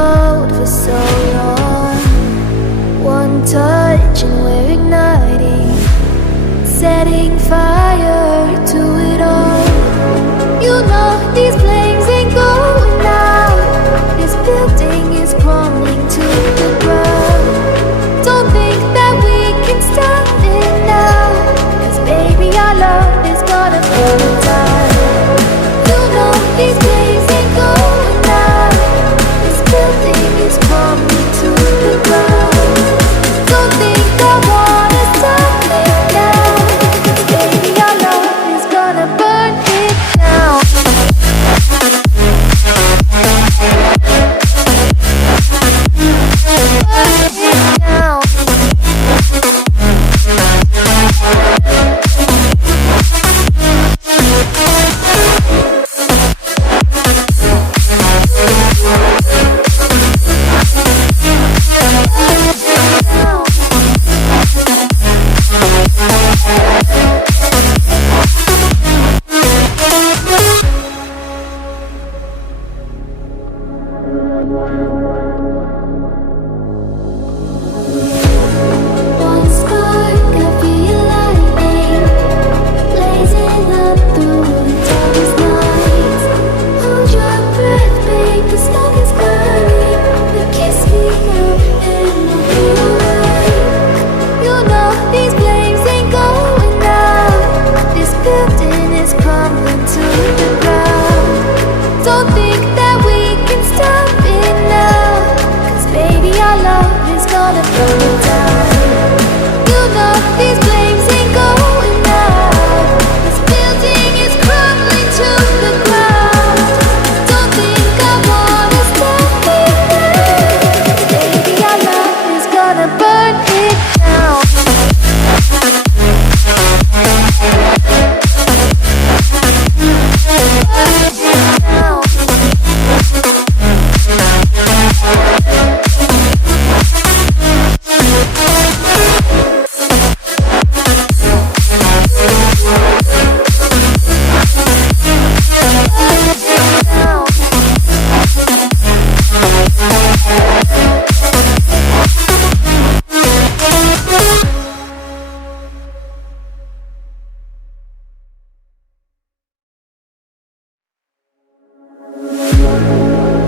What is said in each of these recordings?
cold for so long. One touch and we're igniting, setting fire to it all. You know these flames ain't going out. This building is crumbling to the ground. Don't think that we can stop it now, 'cause baby our love is gonna burn down. You know these flames ain't going out. This building is crumbling to the ground. Don't think I wanna stop it now, 'cause baby our love is gonna burn it down.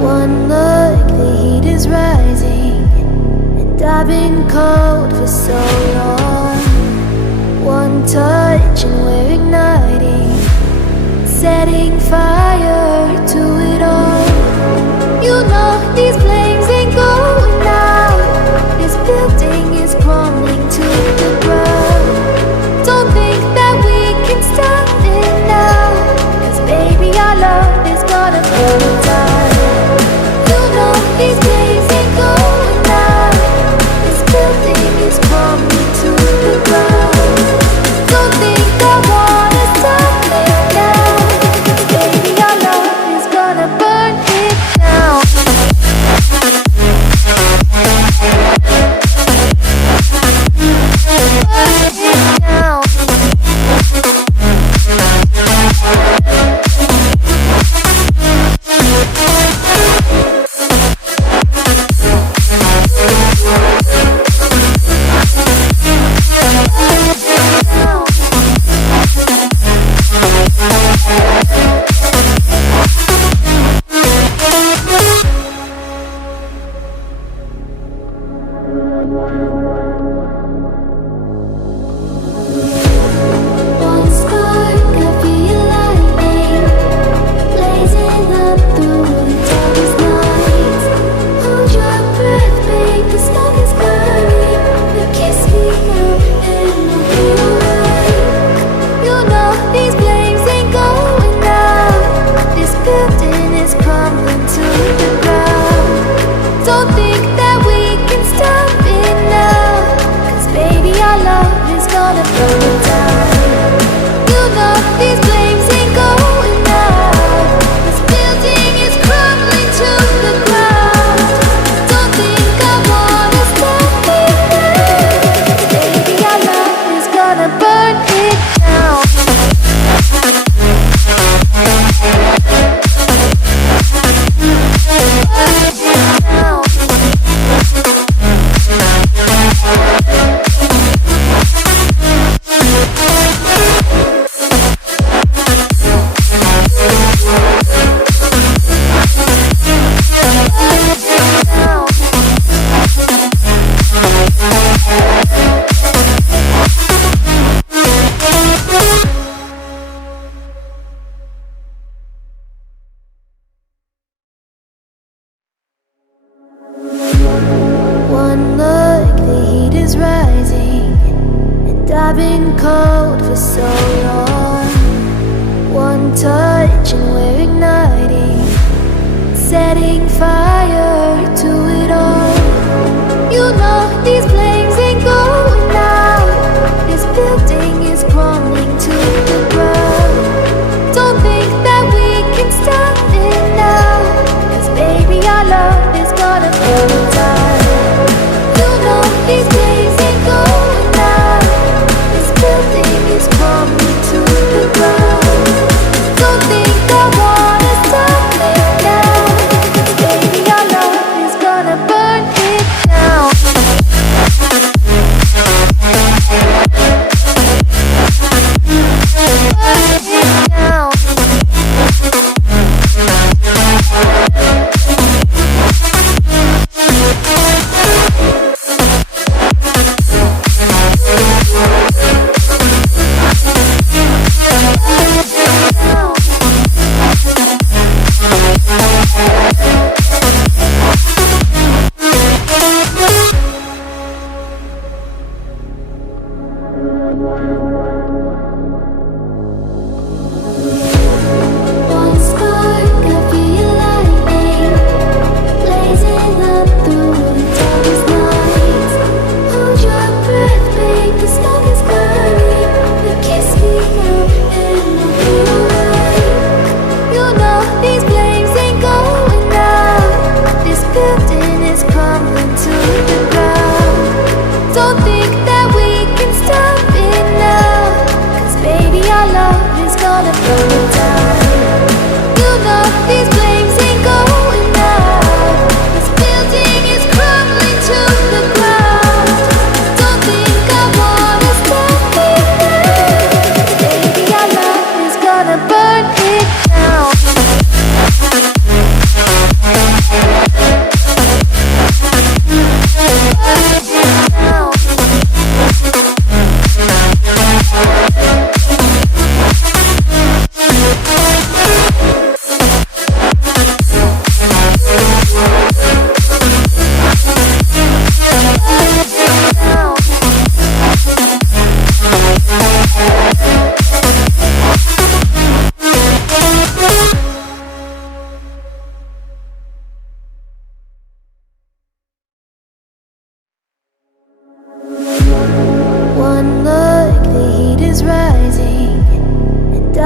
One look, the heat is rising, and I've been cold for so long. One touch and we're igniting, setting fire to it all. You know these flames ain't going out. This building is crumbling to the ground. Don't think that we can stop it now, 'cause baby our love is gonna burn down. You know these flames ain't going out. This building is crumbling to the ground. Don't think I wanna stop it now, 'cause baby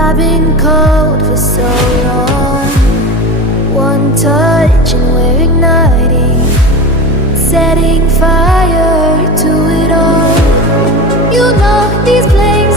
I've been cold for so long. One touch and we're igniting, setting fire to it all. You know these flames